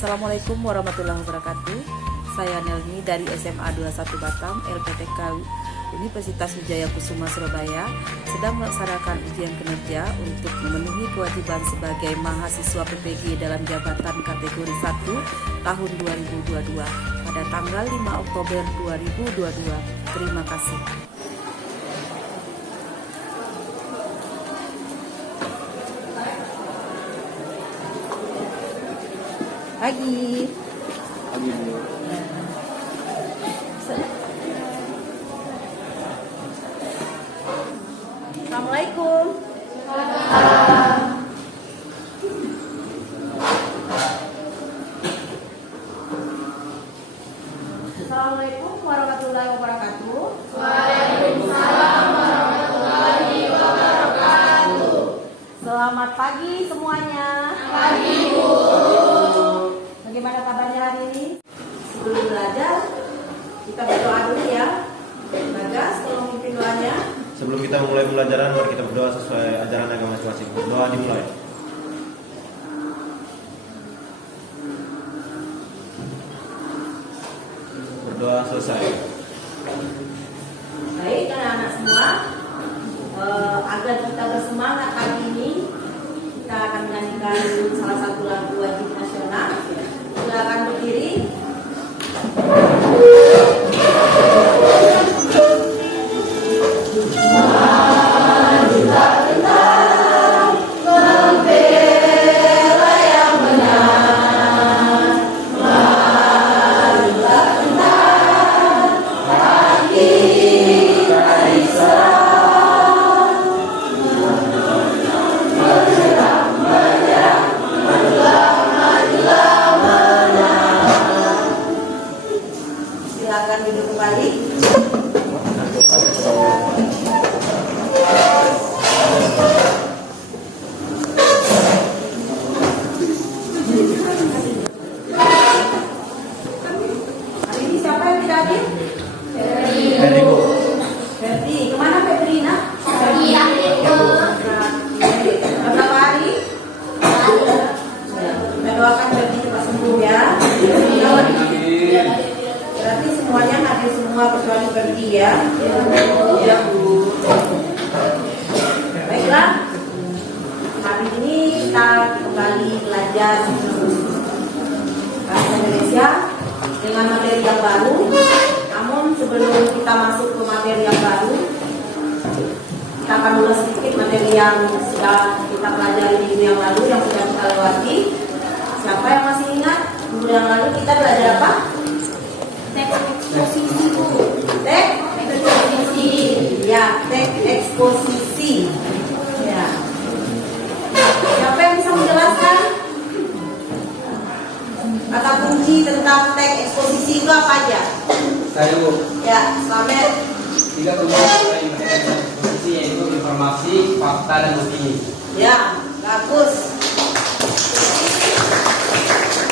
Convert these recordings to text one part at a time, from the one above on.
Assalamualaikum warahmatullahi wabarakatuh. Saya Nelmi dari SMA 21 Batam, LPTK Universitas Wijaya Kusuma Surabaya, sedang melaksanakan ujian kinerja untuk memenuhi kewajiban sebagai mahasiswa PPG dalam jabatan kategori 1 tahun 2022 pada tanggal 5 Oktober 2022. Terima kasih. Pagi. Pagi, Bu. Assalamualaikum. Assalamualaikum warahmatullahi wabarakatuh. Waalaikumsalam warahmatullahi wabarakatuh. Selamat pagi semuanya. Pagi, Bu. Bagaimana kabarnya hari ini? Sebelum belajar, kita berdoa dulu ya. Bagas, tolong pimpin doanya. Sebelum kita mulai pembelajaran, mari kita berdoa sesuai ajaran agama masing-masing. Doa dimulai. Berdoa selesai. Baik, anak-anak semua, agar kita bersemangat hari ini, kita akan menyanyikan salah satu lagu wajib nasional. Silakan berdiri. Silakan duduk kembali. Hari ini siapa yang tidak hadir? Ferdi, Bu. Ferdi, kemana Ferdi nak? Iya, Bu. Berapa hari? Kita doakan Ferdi cepat sembuh ya. Berarti semuanya hadir semua kecuali Ferdi ya. Ya Bu. Baiklah. Hari ini kita kembali belajar bahasa Indonesia dengan materi yang baru. Namun sebelum kita masuk ke materi yang baru, kita akan ulas sedikit materi yang sudah kita pelajari minggu yang lalu, yang sudah kita lewati. Siapa yang masih ingat minggu yang lalu kita belajar apa? Teks eksposisi, Bu. Teks Eksposisi. ya, teks eksposisi. Ya. Siapa yang bisa menjelaskan kata kunci tentang teks eksposisi itu apa aja? Saya, Bu. Ya, Slamet. 3 perubahan yang eksposisi yaitu informasi, fakta, dan opini. Ya, bagus.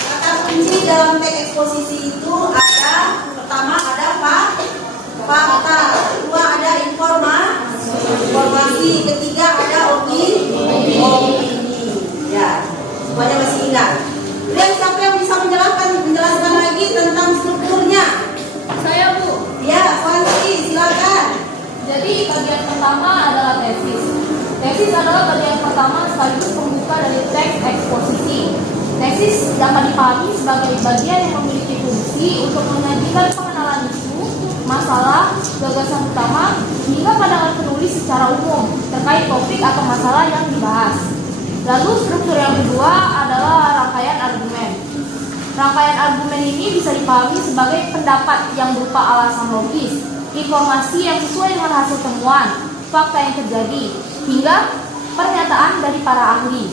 Kata kunci dalam teks eksposisi itu ada, pertama ada fakta, kedua ada informasi, ketiga ada opini. Ya, semuanya masih ingat. Kemudian siapa yang bisa menjelaskan lagi tentang strukturnya? Saya, Bu. Ya, Swanti, silakan. Jadi bagian pertama adalah tesis. Tesis adalah bagian pertama sekaligus pembuka dari teks eksposisi. Tesis dapat dipahami sebagai bagian yang memiliki fungsi untuk menyajikan pengenalan isu, masalah, gagasan utama, hingga pandangan penulis secara umum terkait topik atau masalah yang dibahas. Lalu struktur yang kedua adalah rangkaian argumen. Rangkaian argumen ini bisa dipahami sebagai pendapat yang berupa alasan logis, informasi yang sesuai dengan hasil temuan, fakta yang terjadi, hingga pernyataan dari para ahli.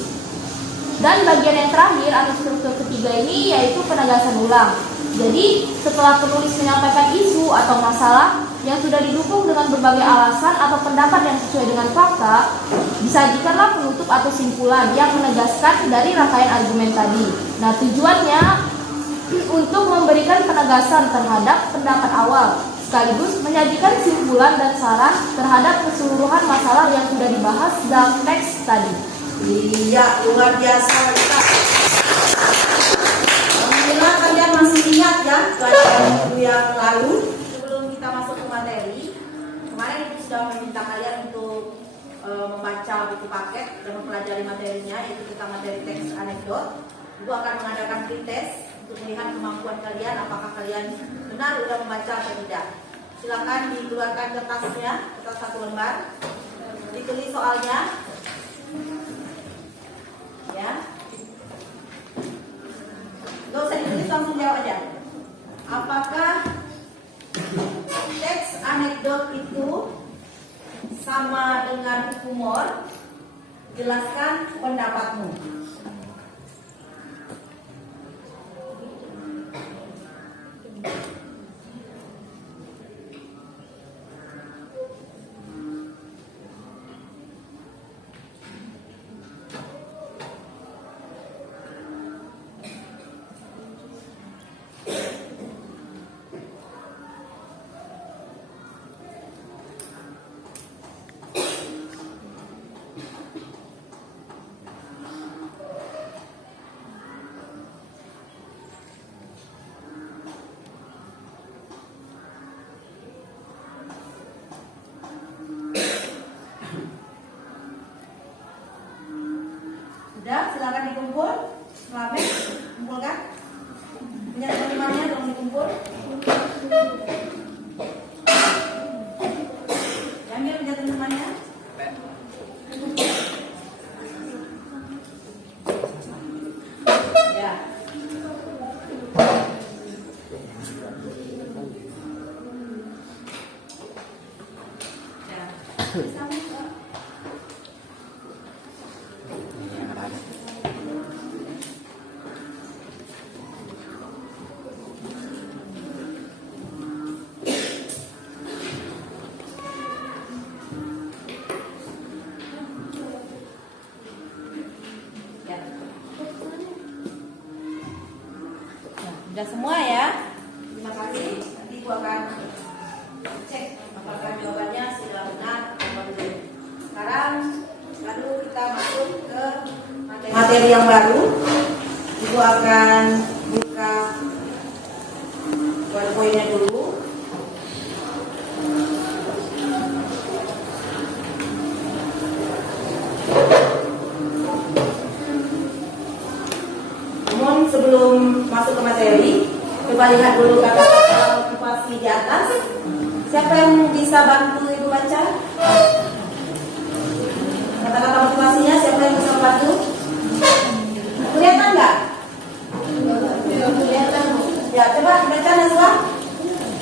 Dan bagian yang terakhir atau struktur ketiga ini yaitu penegasan ulang. Jadi setelah penulis menyampaikan isu atau masalah yang sudah didukung dengan berbagai alasan atau pendapat yang sesuai dengan fakta, disajikanlah penutup atau simpulan yang menegaskan dari rangkaian argumen tadi. Nah, tujuannya untuk memberikan penegasan terhadap pendapat awal, sekaligus menyajikan simpulan dan saran terhadap keseluruhan masalah yang sudah dibahas dalam teks tadi. Iya, luar biasa. ya pelajaran minggu yang lalu. Sebelum kita masuk ke materi, kemarin Ibu sudah meminta kalian untuk membaca buku paket dan mempelajari materinya, yaitu tentang materi teks anekdot. Ibu akan mengadakan pretest untuk melihat kemampuan kalian, apakah kalian benar sudah membaca atau tidak. Silakan dikeluarkan kertasnya, kertas 1 lembar, ditulis soalnya, ya. Gak usah ditulis, langsung jawab aja. Apakah teks anekdot itu sama dengan humor? Jelaskan pendapatmu. Sudah, silakan dikumpul. Selamat, kumpulkan. Punya teman-temannya tolong dikumpul. Ambil punya teman-temannya. Ya. Sudah semua ya. Terima kasih. Nanti Ibu akan cek apakah jawabannya sudah benar atau belum. Sekarang lalu kita masuk ke materi yang baru. Ibu akan buka PowerPoint-nya dulu. Namun sebelum masuk ke materi, coba lihat dulu kata-kata motivasi di atas. Siapa yang bisa bantu Ibu baca? Kata-kata motivasinya siapa yang bisa bantu? Kelihatan nggak? Kelihatan. Ya, coba baca Naswa.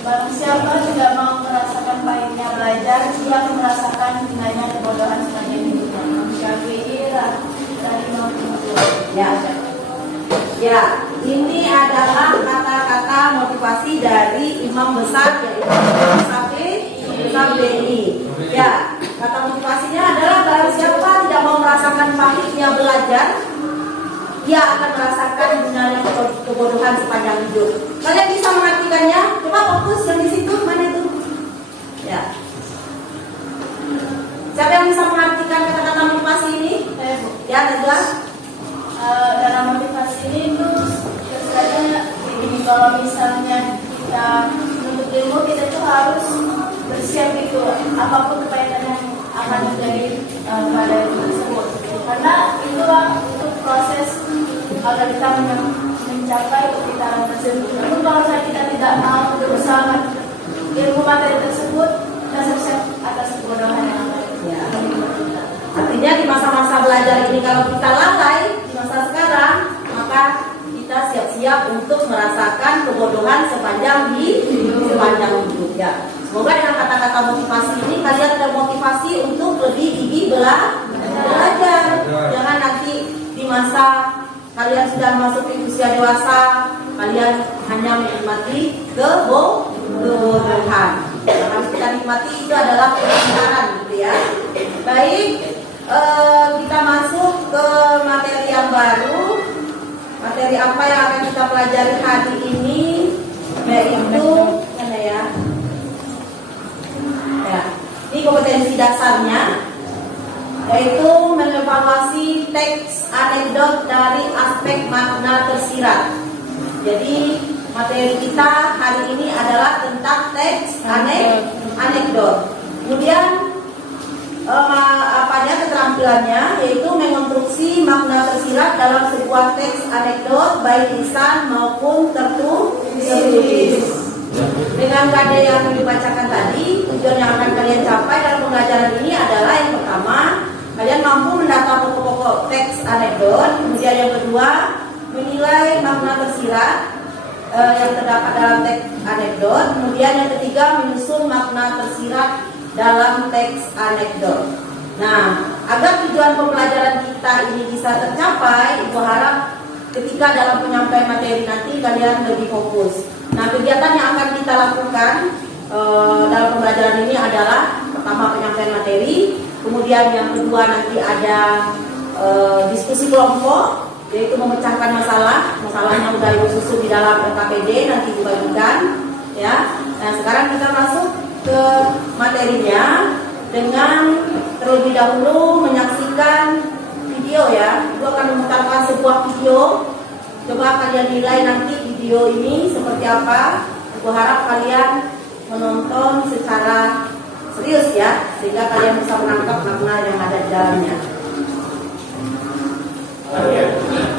Barang siapa tidak mau merasakan pahitnya belajar, ia akan merasakan hinanya kebodohan sepanjang hidupnya. Syafi'i dari Ya. Ya, ini adalah kata-kata motivasi dari imam besar, yaitu Imam Syafi'i. Ya, kata motivasinya adalah barang siapa tidak mau merasakan pahitnya belajar, ia akan merasakan hinanya kebodohan sepanjang hidup. Kalian bisa mengartikannya? Coba fokus yang di situ, mana itu? Ya. Siapa yang bisa mengartikan kata-kata motivasi ini? Ya, Najwa. Dalam motivasi ini tuh sebenarnya begini, kalau misalnya kita menuntut ilmu, kita tuh harus bersiap gitu apapun kepahitan yang akan terjadi pada ilmu tersebut, karena itulah untuk proses agar kita mencapai kita tersebut. Namun kalau kita tidak mau berusaha ilmu materi tersebut, kita siap-siap atas kebodohan yang akan Ya. Artinya di masa-masa belajar ini kalau kita lalai di masa sekarang, maka kita siap-siap untuk merasakan kebodohan sepanjang hidup ya. Semoga dengan kata-kata motivasi ini kalian termotivasi untuk lebih gigih belajar. Jangan nanti di masa kalian sudah masuk ke usia dewasa, kalian hanya menikmati kebodohan. Yang harus kita nikmati itu adalah kebenaran, gitu ya. Baik, kita masuk ke materi yang baru. Materi apa yang akan kita pelajari hari ini? Yaitu mana ya? Ya, ini kompetensi dasarnya, yaitu mengevaluasi teks anekdot dari aspek makna tersirat. Jadi materi kita hari ini adalah tentang teks anekdot. Kemudian pada keterampilannya yaitu mengonstruksi makna tersirat dalam sebuah teks anekdot baik lisan maupun tertulis. Dengan kade yang dibacakan tadi, tujuan yang akan kalian capai dalam pembelajaran ini adalah yang pertama, kalian mampu mendata pokok-pokok teks anekdot. Kemudian yang kedua, menilai makna tersirat yang terdapat dalam teks anekdot. Kemudian yang ketiga, menyusun makna tersirat dalam teks anekdot. Nah, agar tujuan pembelajaran kita ini bisa tercapai, Ibu harap ketika dalam penyampaian materi nanti kalian lebih fokus. Nah, kegiatan yang akan kita lakukan dalam pembelajaran ini adalah pertama penyampaian materi, kemudian yang kedua nanti ada diskusi kelompok, yaitu memecahkan masalahnya sudah Ibu susun di dalam LKPD nanti dibagikan, ya. Nah, sekarang kita masuk ke materinya dengan terlebih dahulu menyaksikan video ya. Ibu akan memutarkan sebuah video. Coba kalian nilai nanti video ini seperti apa. Ibu harap kalian menonton secara serius ya, sehingga kalian bisa menangkap makna yang ada di dalamnya.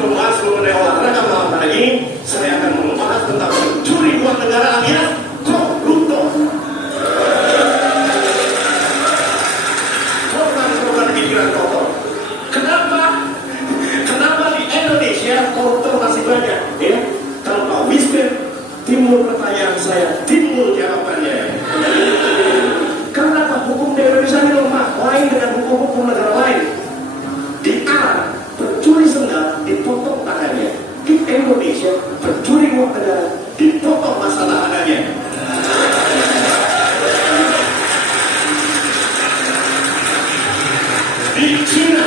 Membahas mengenai olahraga malam hari ini, saya akan membahas tentang pencuri uang negara alias koruptor. Bukan pikiran kotor. Kenapa di Indonesia koruptor masih banyak? Ya, kalau Pak Wisber timbul pertanyaan saya, timbul jawabannya. Karena hukum di Indonesia ini lemah, lain dengan hukum-hukum negara lain. Di Arab pencuri sendal dipotong tangannya. Di Indonesia pencuri uang negara dipotong masa tahanannya. Di China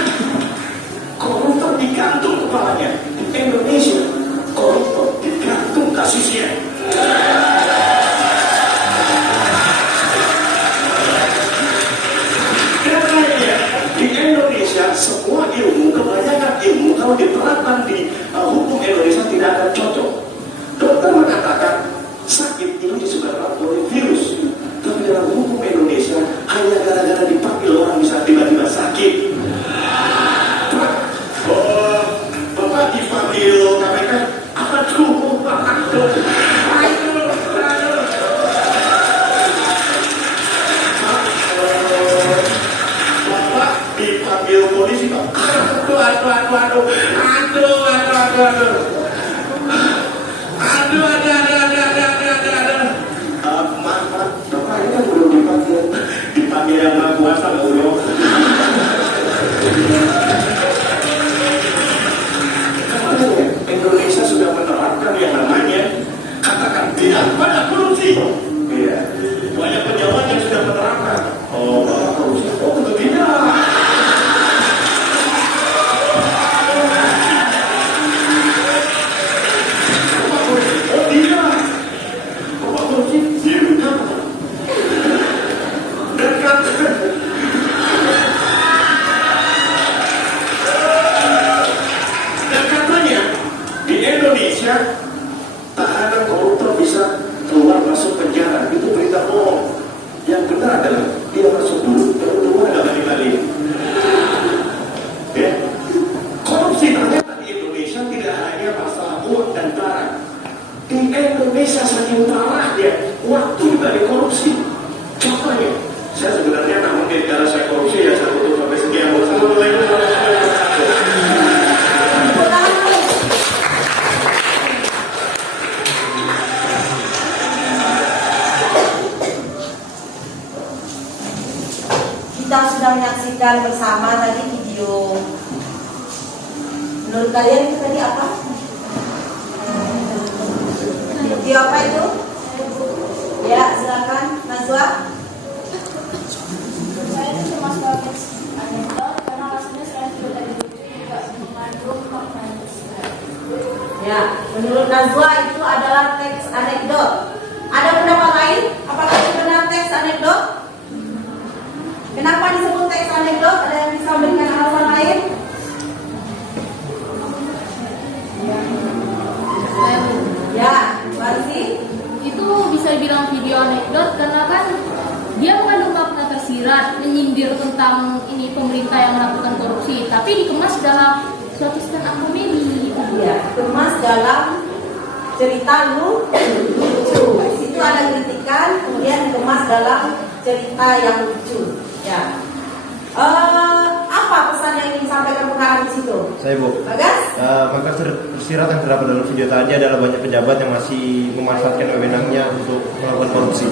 koruptor digantung kepalanya. Di Indonesia koruptor digantung kasusnya. Di Indonesia semua ilmu, kebanyakan ilmu kalau diterapkan di hukum Indonesia tidak akan cocok. Dokter mengatakan sakit itu disebabkan oleh virus, tapi dalam hukum Indonesia hanya gara-gara dipanggil orang bisa tiba-tiba sakit. Bapak dipanggil KPK, aduh. Dipanggil polisi, Pak. Aduh. Maaf, Bapak ini kan belum dipanggil yang Maha Kuasa, Bro. Indonesia sudah menerapkan yang namanya katakan tidak pada korupsi. Iya. Banyak pejabat yang sudah menerapkan. Oh, Bapak korupsi. Oh, tentu tidak. Tahanan koruptor bisa keluar masuk penjara, itu berita bohong. Yang benar adalah dia masuk dulu, baru keluar nggak balik-balik. Ya. Korupsi ternyata di Indonesia tidak hanya masalah uang dan barang. Di Indonesia saking parahnya waktu dibalik korupsi. Contohnya, saya sebenarnya namun di negara saya korupsi ya saya tutup sampai sekian. Kita sudah menyaksikan bersama tadi video. Menurut kalian itu tadi apa? Video apa itu? Ya, silakan Najwa. Saya itu cuma sebagai anekdot karena rasanya selain juga dari buku juga mengandung makna yang tersirat. Ya, menurut Najwa itu adalah teks anekdot. Ada pendapat lain? Apakah itu benar teks anekdot? Kenapa disebut teks anekdot? Ada yang bisa memberikan alasan lain? Ya, baru dibilang video anekdot karena kan dia mengandung makna tersirat, menyindir tentang ini pemerintah yang melakukan korupsi, tapi dikemas dalam suatu stand up komedi. Ya, dikemas dalam cerita lucu. Di situ ada kritikan, kemudian dikemas dalam cerita yang lucu. Ya. Apa pesan yang ingin disampaikan pengarang di situ? Saya Bu. Bagas? Maka tersirat yang terdapat dalam video tadi adalah banyak pejabat yang masih memanfaatkan wewenangnya untuk melakukan korupsi.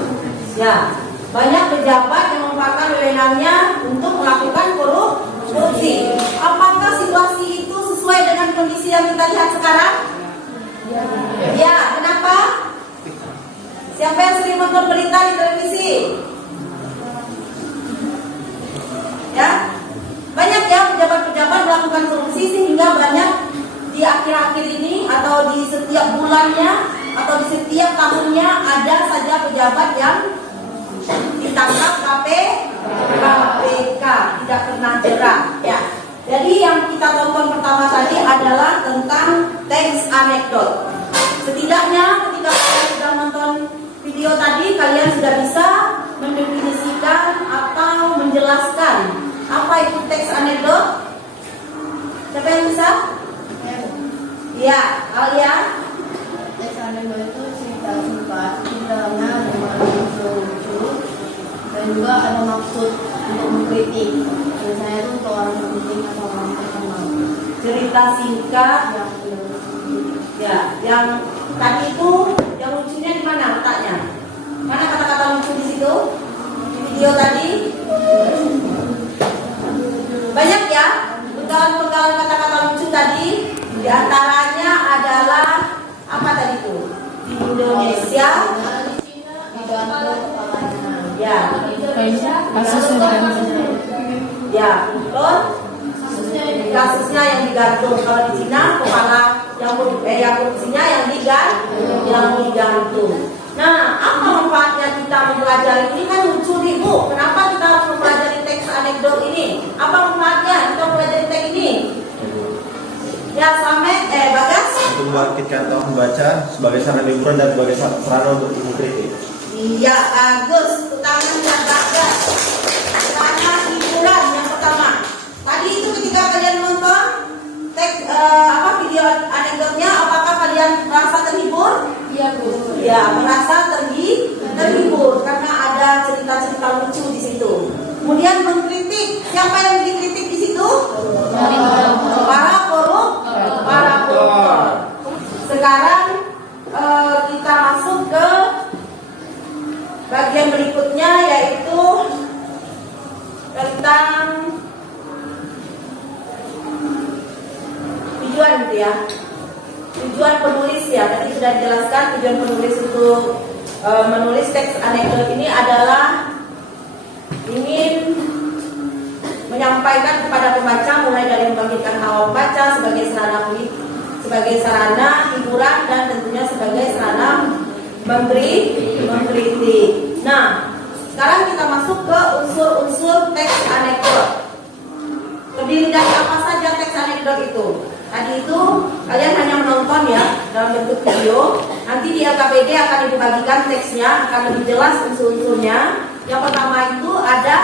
Ya, banyak pejabat yang memanfaatkan wewenangnya untuk melakukan korupsi. Apakah situasi itu sesuai dengan kondisi yang kita lihat sekarang? Ya, kenapa? Siapa yang sering nonton berita di televisi? Ya, banyak ya pejabat-pejabat melakukan korupsi sehingga banyak di akhir-akhir ini atau di setiap bulannya atau di setiap tahunnya ada saja pejabat yang ditangkap KPK, tidak pernah jerah. Ya, jadi yang kita tonton pertama tadi adalah tentang teks anekdot. Setidaknya ketika kalian sudah nonton video tadi, kalian sudah bisa mendefinisikan atau menjelaskan apa itu teks anekdot. Siapa yang bisa? Ya, kalian. Teks anekdot itu cerita singkat, di dalamnya ada makna lucu dan juga ada maksud untuk mengkritik. Biasanya itu untuk orang penting atau orang terkenal. Cerita singkat. Ya, yang tadi itu yang lucunya di mana letaknya? Mana kata-kata lucu di situ? Di video tadi? Banyak ya, penggalan-penggalan kata-kata lucu tadi. Di antaranya adalah apa tadi itu? Di Indonesia, ya, ya, betul. Kasusnya yang digantung. Kalau di Cina kepala yang korupsinya yang digantung. Nah, apa manfaatnya kita mempelajari ini? Kan lucu nih Bu. Kenapa kita harus mempelajari teks anekdot ini? Apa manfaatnya kita mempelajari teks ini? Ya, Slamet, Bagas. Untuk membangkitkan atau membaca sebagai sarana hiburan dan sebagai sarana untuk mengkritik. Iya, bagus. Tangan dan Bagas. Sarana hiburan yang pertama. Tadi itu ketika kalian nonton teks video anekdotnya, apakah kalian merasa terhibur? Iya, Bu. Ya, merasa terhibur karena ada cerita-cerita lucu di situ. Kemudian mengkritik. Siapa yang dikritik di situ? Para koruptor. Sekarang kita masuk ke bagian berikutnya, yaitu tentang tujuan gitu ya. Tujuan penulis ya, tadi sudah dijelaskan tujuan penulis untuk menulis teks anekdot ini adalah ingin menyampaikan kepada pembaca mulai dari membangkitkan hawa membaca sebagai sarana hiburan dan tentunya sebagai sarana mengkritik. Nah, sekarang kita masuk ke unsur-unsur teks anekdot. Terdiri dari apa saja teks anekdot itu? Tadi itu kalian hanya menonton ya dalam bentuk video. Nanti di LKPD akan dibagikan teksnya, akan lebih jelas unsur-unsurnya. Yang pertama itu ada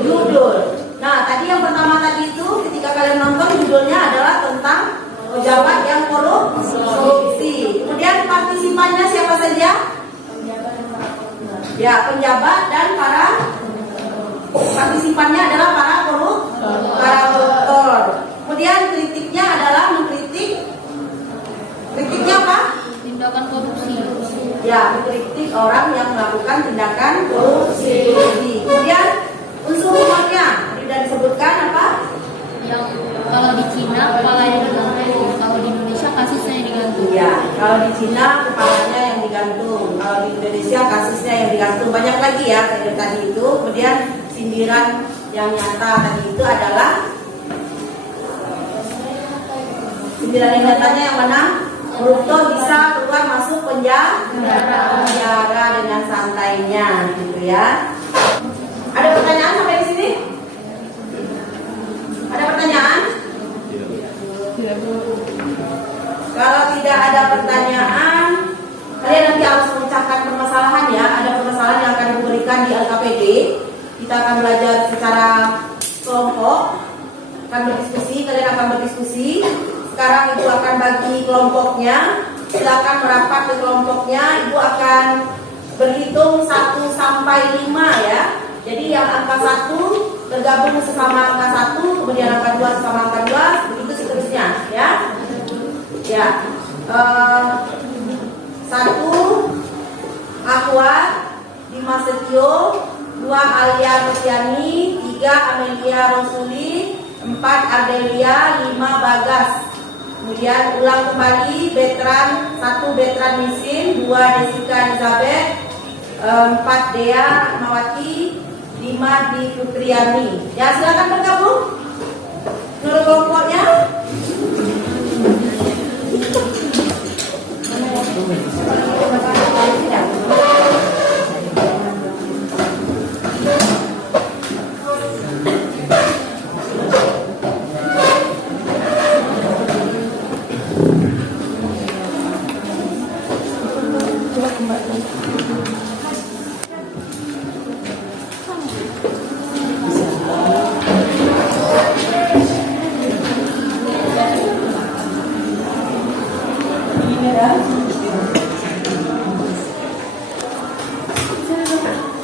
judul. Nah, tadi yang pertama tadi itu ketika kalian nonton judulnya adalah tentang pejabat yang korupsi. Kemudian partisipannya siapa saja? Ya, penjabat dan para partisipannya adalah para koruptor. Kemudian kritiknya adalah mengkritik. Kritiknya apa? Tindakan korupsi. Ya, mengkritik orang yang melakukan tindakan korupsi. Kemudian unsur hukumnya sudah disebutkan apa? Yang kalau di Cina kepalanya digantung, kalau di Indonesia kasusnya yang digantung. Ya, kalau di Cina kepalanya yang digantung, kalau di Indonesia kasusnya yang digantung. Banyak lagi ya kayak tadi itu. Kemudian sindiran yang nyata tadi itu adalah sindiran yang nyatanya yang mana? Koruptor bisa keluar masuk penjara dengan santainya, gitu ya. Ada pertanyaan sampai di sini? Ada pertanyaan? Kalau tidak ada pertanyaan, kalian nanti harus memecahkan kita akan belajar secara kelompok, akan berdiskusi, kalian akan berdiskusi. Sekarang Ibu akan bagi kelompoknya, silakan merapat ke kelompoknya. Ibu akan berhitung 1 sampai 5 ya. Jadi yang angka 1 tergabung sesama angka 1, kemudian angka 2 sesama angka 2, begitu seterusnya ya. Ya. 1 Ahwat, 5 Setio, 2 Alia Rosyani, 3 Amelia Rosuli, 4 Ardelia, 5 Bagas. Kemudian ulang kembali Betran, 1 Betran Misin, 2 Desika Elizabeth, 4 Dea Mawati, 5 Di Putriani. Ya, silakan bergabung menurut kelompoknya.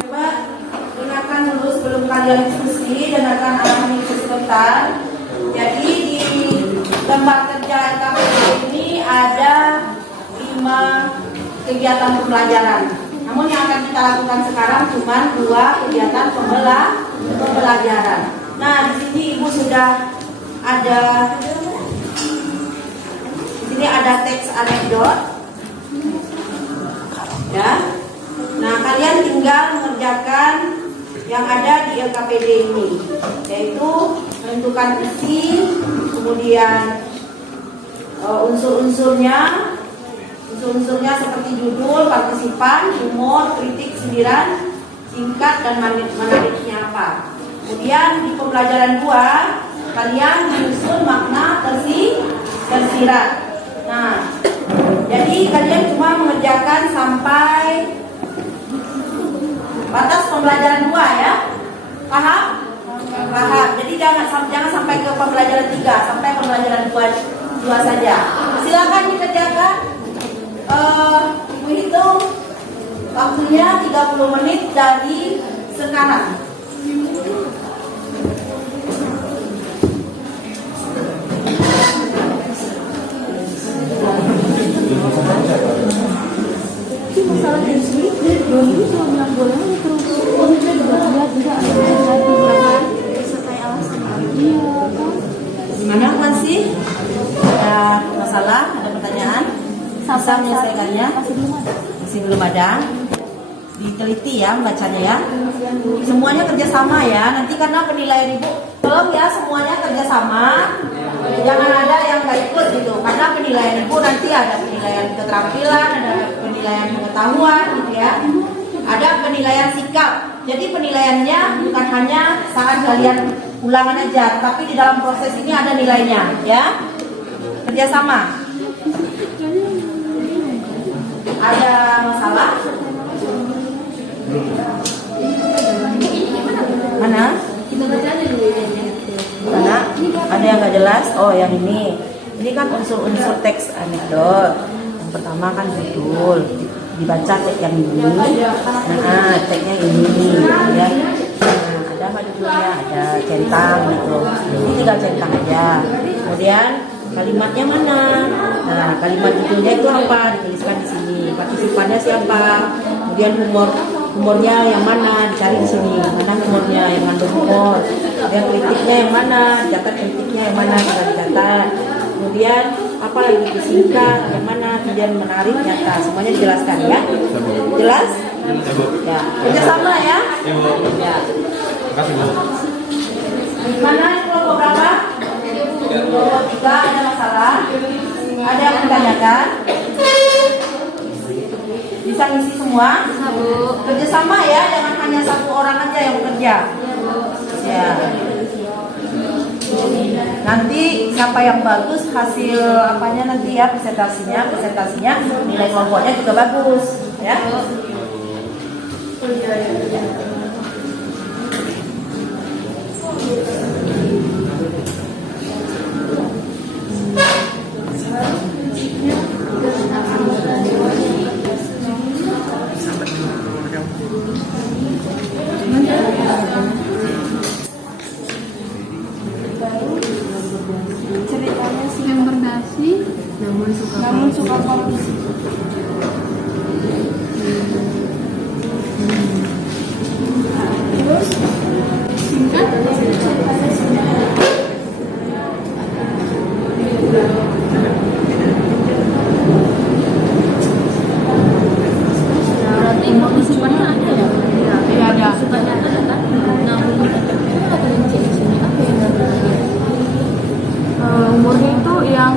Coba dengarkan dulu sebelum kalian diskusi dan akan alami sebentar. Jadi di tempat kerja LKPD ini ada 5 kegiatan pembelajaran. Namun yang akan kita lakukan sekarang cuma 2 kegiatan pembelajaran. Nah, di sini Ibu sudah ada, di sini ada teks anekdot. Ya. Nah, kalian tinggal mengerjakan yang ada di LKPD ini, yaitu menentukan isi, kemudian unsur-unsurnya seperti judul, partisipan, humor, kritik, sindiran, singkat, dan menariknya apa. Kemudian di pembelajaran 2 kalian menyusun makna tersirat. Nah, jadi kalian cuma mengerjakan sampai batas pembelajaran 2 ya. Paham? Paham. Jadi jangan sampai ke pembelajaran 3, sampai pembelajaran 2 saja. Silakan dikerjakan. Ibu hitung waktunya 30 menit dari sekarang. Masalah ini, Doni cuma bilang boleh terus dia juga ada beberapa sesuai alasan. Iya kan? Gimana masih? Ada masalah? Ada pertanyaan? Bisa menyelesaikannya? Masih belum ada. Diteliti ya bacanya ya. Semuanya kerjasama ya. Nanti karena penilaian Ibu, tolong ya semuanya kerjasama. Jangan ada yang nggak ikut gitu. Karena penilaian Ibu nanti ada penilaian keterampilan, ada penilaian pengetahuan gitu ya. Ada penilaian sikap. Jadi penilaiannya bukan hanya saat kalian ulangan aja, tapi di dalam proses ini ada nilainya ya. Kerjasama. Ada masalah? Mana? Kita baca aja dulu ya. Mana? Ada yang nggak jelas? Oh, yang ini. Ini kan unsur-unsur teks anekdot. Yang pertama kan judul. Dibaca teks yang ini. Nah, teksnya ini. Ya. Nah, ada apa judulnya? Ada centang gitu. Ini tinggal centang aja. Kemudian kalimatnya mana? Nah, kalimat judulnya itu apa? Dituliskan di sini. Partisipannya siapa? Kemudian humornya yang mana? Dicari di sini. Mana humornya yang mengandung humor? Kemudian kritiknya yang mana? Dicatat kritiknya yang mana? Kita dicatat. Kemudian apa lagi? Singkat yang mana? Kemudian menarik nyata. Semuanya dijelaskan ya. Jelas? Ya. Kerjasama ya. Ya. Mana kelompok berapa? Kelompok 3 ada masalah? Ada yang menanyakan? Bisa ngisi semua? Kerjasama ya, jangan hanya satu orang aja yang bekerja. Ya. Nanti siapa yang bagus hasil apanya nanti ya presentasinya nilai kelompoknya juga bagus ya. Ceritanya sih yang berdasi namun suka korupsi. Terus singkat Berarti mau disimpannya ada ya? ya ada. Sukanya ada kan? Nah, ada yang di sini apa yang Umurnya itu yang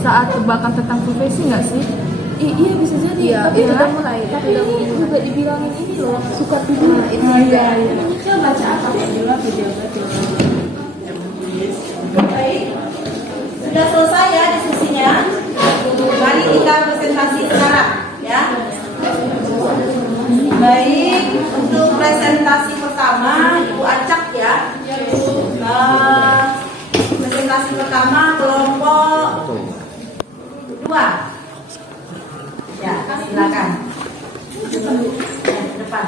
saat tebakan tentang profesi nggak sih? iya bisa jadi. Iya, Tapi iya. udah mulai. Tapi ini juga dibilangin ini loh, suka tidur. Iya. Kita baca apa? Baik, sudah selesai ya diskusinya. Mari kita presentasi sekarang ya. Baik, untuk presentasi pertama Ibu acak ya. Presentasi pertama kelompok 2. Ya, silakan. Ya, ke depan.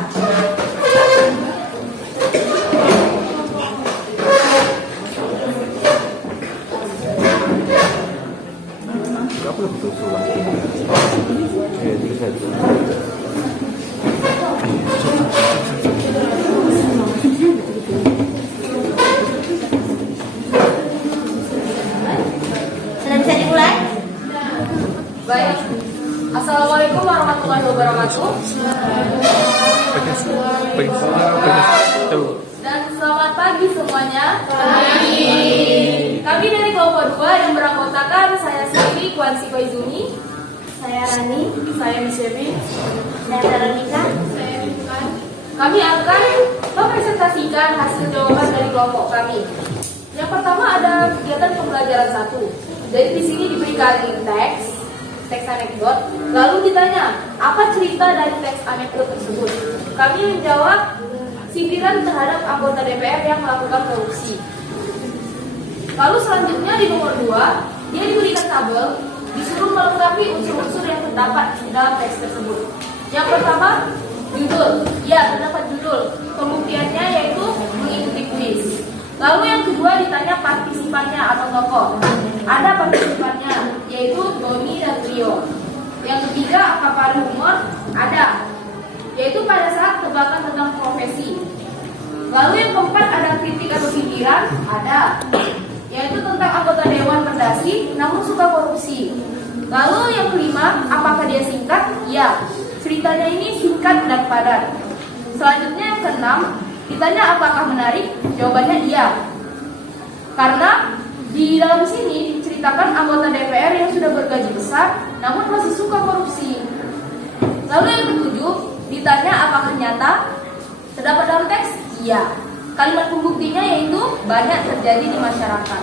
Sudah bisa dimulai? Baik. Assalamualaikum warahmatullahi wabarakatuh. Dan selamat pagi semuanya. Kami dari kelompok 2 yang beranggotakan saya Silvi Kwansi Koizumi, Saya Rani. saya Misebi, Saya Veronica. saya Rifkan. Kami akan mempresentasikan hasil jawaban dari kelompok kami. Yang pertama ada kegiatan pembelajaran 1. Jadi di sini diberikan teks anekdot, lalu ditanya apa cerita dari teks anekdot tersebut. Kami menjawab sindiran terhadap anggota DPR yang melakukan korupsi. Lalu selanjutnya di nomor 2, dia diberikan tabel, disuruh melengkapi unsur-unsur yang terdapat di dalam teks tersebut. Yang pertama, judul. Ya, terdapat judul. Pembuktiannya yaitu mengikuti kuis. Lalu yang kedua ditanya partisipannya atau tokoh. Ada partisipannya, yaitu Doni dan Rio. Yang ketiga, apakah humor? Ada, yaitu pada saat tebakan tentang profesi. Lalu yang keempat ada kritik atau sindiran? Ada, yaitu tentang anggota dewan berdasi namun suka korupsi. Lalu yang kelima, apakah dia singkat? Ya, ceritanya ini singkat dan padat. Selanjutnya yang keenam, ditanya apakah menarik? Jawabannya iya. Karena di dalam sini diceritakan anggota DPR yang sudah bergaji besar namun masih suka korupsi. Lalu yang ketujuh, ditanya apakah nyata? Terdapat dalam teks? Iya. Kalimat pembuktinya yaitu banyak terjadi di masyarakat.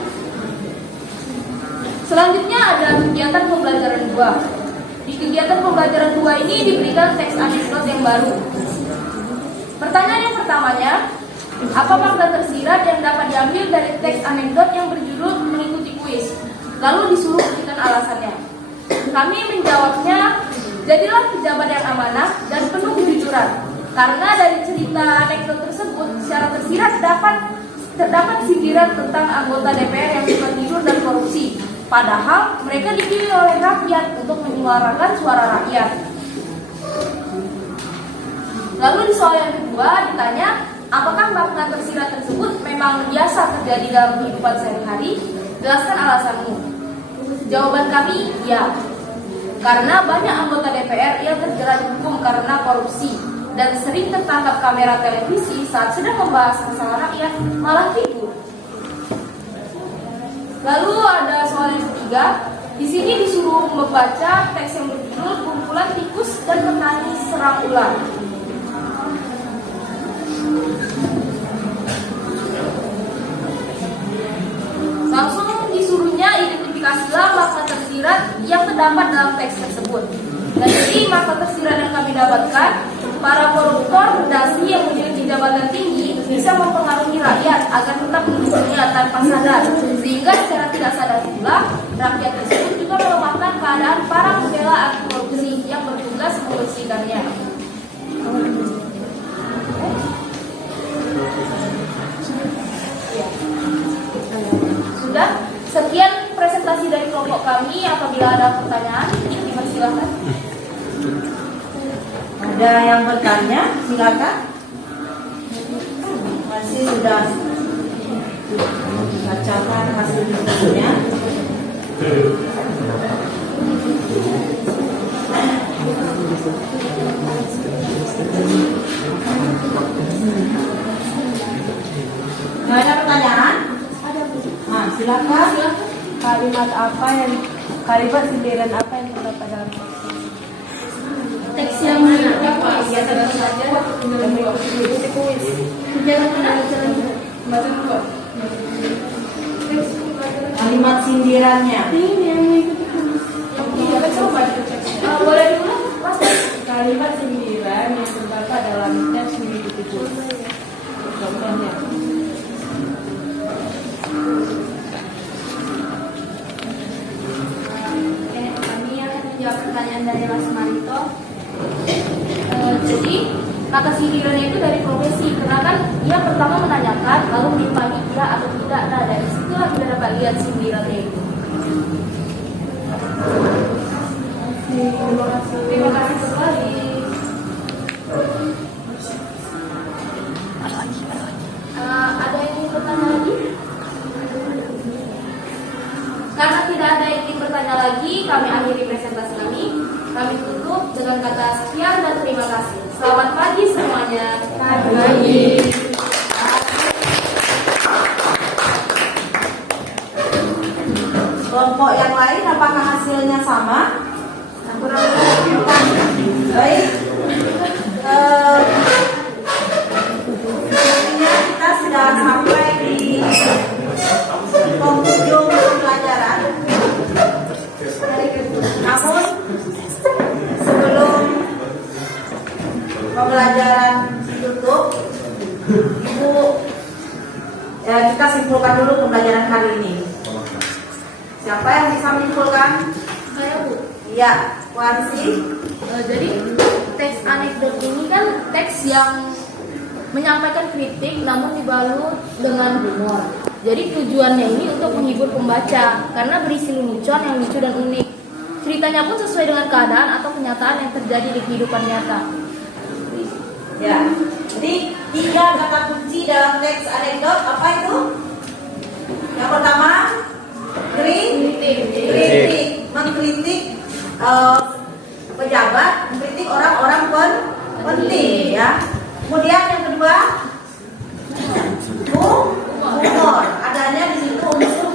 Selanjutnya ada kegiatan pembelajaran 2. Di kegiatan pembelajaran 2 ini diberikan teks anekdot yang baru. Pertanyaan yang pertamanya, apa makna tersirat yang dapat diambil dari teks anekdot yang berjudul mengikuti kuis? Lalu disuruh berikan alasannya. Kami menjawabnya, jadilah pejabat yang amanah dan penuh kejujuran. Karena dari cerita anekdot tersebut, secara tersirat terdapat sindiran tentang anggota DPR yang suka tidur dan korupsi. Padahal mereka dipilih oleh rakyat untuk menyuarakan suara rakyat. Lalu di soal yang kedua ditanya, apakah makna tersirat tersebut memang biasa terjadi dalam kehidupan sehari-hari? Jelaskan alasanmu. Jawaban kami, ya. Karena banyak anggota DPR yang terjerat hukum karena korupsi dan sering tertangkap kamera televisi saat sedang membahas masalah rakyat malah tidur. Lalu ada soal yang ketiga. Di sini disuruh membaca teks yang berjudul kumpulan tikus dan petani serang ular. Langsung disuruhnya identifikasilah makna tersirat yang terdapat dalam teks tersebut. Dan jadi makna tersirat yang kami dapatkan, para koruptor berdasi yang memiliki jabatan tinggi bisa mempengaruhi rakyat agar tetap hidupnya tanpa sadar, sehingga secara tidak sadar pula rakyat tersebut juga melemahkan keadaan para pembela anti korupsi yang bertugas membersihkannya. Sudah, sekian presentasi dari kelompok kami. Apabila ada pertanyaan, dipersilakan. Ada yang bertanya? Silakan. Masih sudah bacakan hasil diskusinya. Nggak ada pertanyaan? Nah, silakan. Kalimat sindiran apa yang terdapat dalam Teks yang mana? Biasa saja. Kalimat sindirannya. Boleh diulang, Mas? kalimat sindiran yang terdapat dalam teks mengikuti kuis. Contohnya. Oke, kami akan menjawab pertanyaan dari Mas Marito. Jadi kata sindirannya itu dari profesi, karena kan dia pertama menanyakan lalu menimbangi iya atau tidak. Nah, dari situlah kita dapat lihat sindirannya itu. Terima kasih sekali. Ada yang ingin bertanya lagi? Karena tidak ada yang ingin bertanya lagi, kami akhiri presentasi kami. Kami tutup dengan kata sekian dan terima kasih. Selamat pagi semuanya. Selamat pagi. Kelompok yang lain apakah hasilnya sama? Baik. Sepertinya kita sudah sampai di penghujung pembelajaran. Namun sebelum pembelajaran ditutup, Ibu, kita simpulkan dulu pembelajaran kali ini. Siapa yang bisa menyimpulkan? Saya, Bu. Iya, Warsi. Jadi teks anekdot ini kan teks yang menyampaikan kritik namun dibalut dengan humor. Jadi tujuannya ini untuk menghibur pembaca karena berisi lelucon yang lucu dan unik. Ceritanya pun sesuai dengan keadaan atau kenyataan yang terjadi di kehidupan nyata. Ya, jadi 3 kata kunci dalam teks anekdot apa itu? Yang pertama, kritik, mengkritik pejabat, mengkritik orang-orang penting, ya. Kemudian yang kedua, humor. Adanya di situ unsur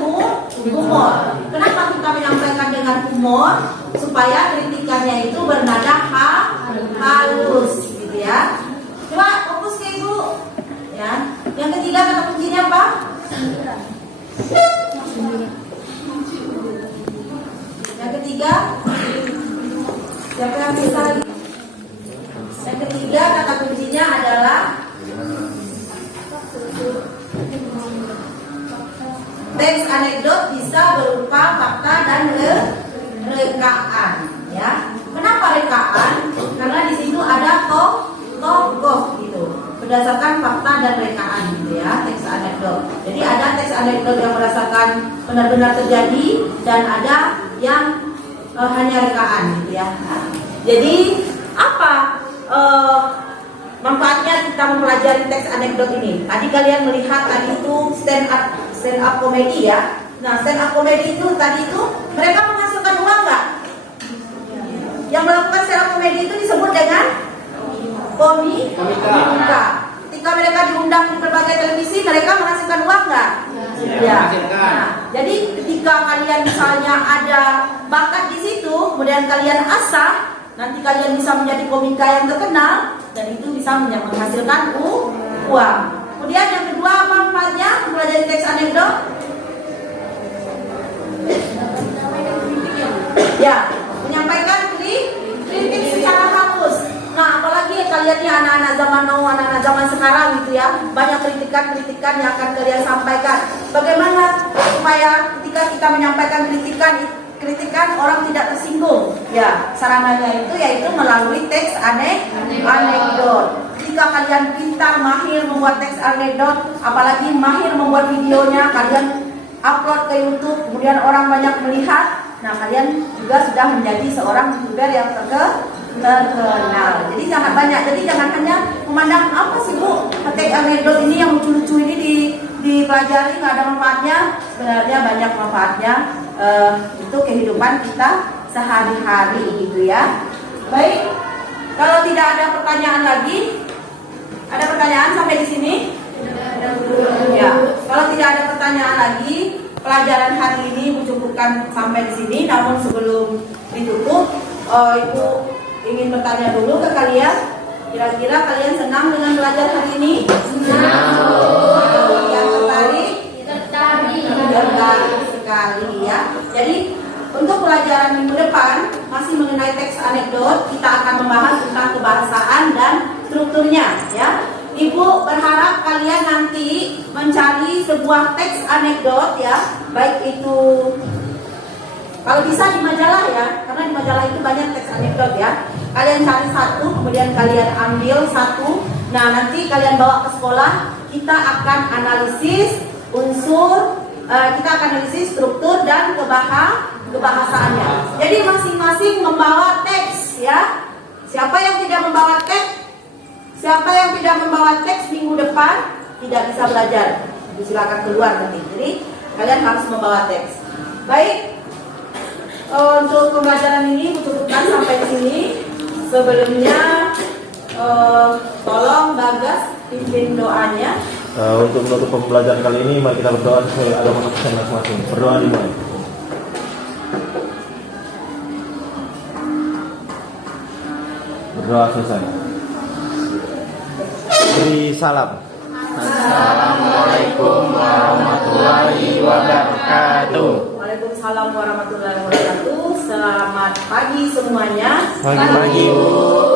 humor. Kenapa kita menyampaikan dengan humor? Supaya kritikannya itu bernada halus, gitu ya. Coba fokus ke Ibu. Ya. Yang ketiga kata kuncinya apa? Yang ketiga, siapa yang bisa lagi? Yang ketiga kata kuncinya adalah teks anekdot bisa berupa fakta dan rekaan, ya. Kenapa rekaan? Karena di situ ada tokoh gitu. Berdasarkan fakta dan rekaan gitu ya, teks anekdot. Jadi ada teks anekdot yang berdasarkan benar-benar terjadi dan ada yang hanya rekaan gitu ya. Nah, jadi apa manfaatnya kita mempelajari teks anekdot ini? Tadi kalian melihat tadi itu stand up komedi ya. Nah, stand up komedi itu tadi itu mereka menghasilkan uang nggak? Yang melakukan stand up komedi itu disebut dengan komika. Ketika mereka diundang di berbagai televisi, mereka menghasilkan uang nggak? Ya. Nah, jadi ketika kalian misalnya ada bakat di situ, kemudian kalian asah, nanti kalian bisa menjadi komika yang terkenal dan itu bisa menghasilkan uang. Kemudian yang kedua apa manfaatnya mempelajari teks anekdot? Ya, menyampaikan kritik secara halus. Nah, apalagi kalian yang anak-anak zaman now, anak-anak zaman sekarang gitu ya, banyak kritikan-kritikan yang akan kalian sampaikan. Bagaimana supaya ketika kita menyampaikan kritikan orang tidak tersinggung? Ya, sarannya itu yaitu melalui teks anekdot. Jika kalian pintar, mahir membuat teks anekdot, apalagi mahir membuat videonya, kalian upload ke YouTube, kemudian orang banyak melihat, nah kalian juga sudah menjadi seorang YouTuber yang terkenal. Jadi sangat banyak. Jadi jangan hanya memandang apa sih Bu, teks anekdot ini yang lucu-lucu ini dipelajari nggak ada manfaatnya. Sebenarnya banyak manfaatnya untuk kehidupan kita sehari-hari gitu ya. Baik, kalau tidak ada pertanyaan lagi, ada pertanyaan sampai di sini? Ya, kalau tidak ada pertanyaan lagi, pelajaran hari ini Ibu cukupkan sampai di sini. Namun sebelum ditutup, Ibu ingin bertanya dulu ke kalian. Kira-kira kalian senang dengan belajar hari ini? Senang. Yang tertarik? Tertarik sekali ya. Jadi untuk pelajaran minggu depan masih mengenai teks anekdot, kita akan membahas tentang kebahasaan dan strukturnya ya. Ibu berharap kalian nanti mencari sebuah teks anekdot ya, baik itu kalau bisa di majalah ya, karena di majalah itu banyak teks anekdot ya. Kalian cari satu, kemudian kalian ambil satu. Nah nanti kalian bawa ke sekolah, kita akan analisis unsur, kita akan analisis struktur dan kebahasaannya. Jadi masing-masing membawa teks ya. Siapa yang tidak membawa teks? Siapa yang tidak membawa teks minggu depan tidak bisa belajar. Silakan keluar nanti. Jadi kalian harus membawa teks. Baik, untuk pembelajaran ini cukupkan sampai di sini. Sebelumnya tolong Bagas pimpin doanya. Untuk menutup pembelajaran kali ini, mari kita berdoa sesuai agama Kristen masing-masing. Berdoa dimulai. Berdoa selesai. Beri salam. Assalamualaikum warahmatullahi wabarakatuh. Waalaikumsalam warahmatullahi wabarakatuh. Selamat pagi semuanya. Pagi. Bu.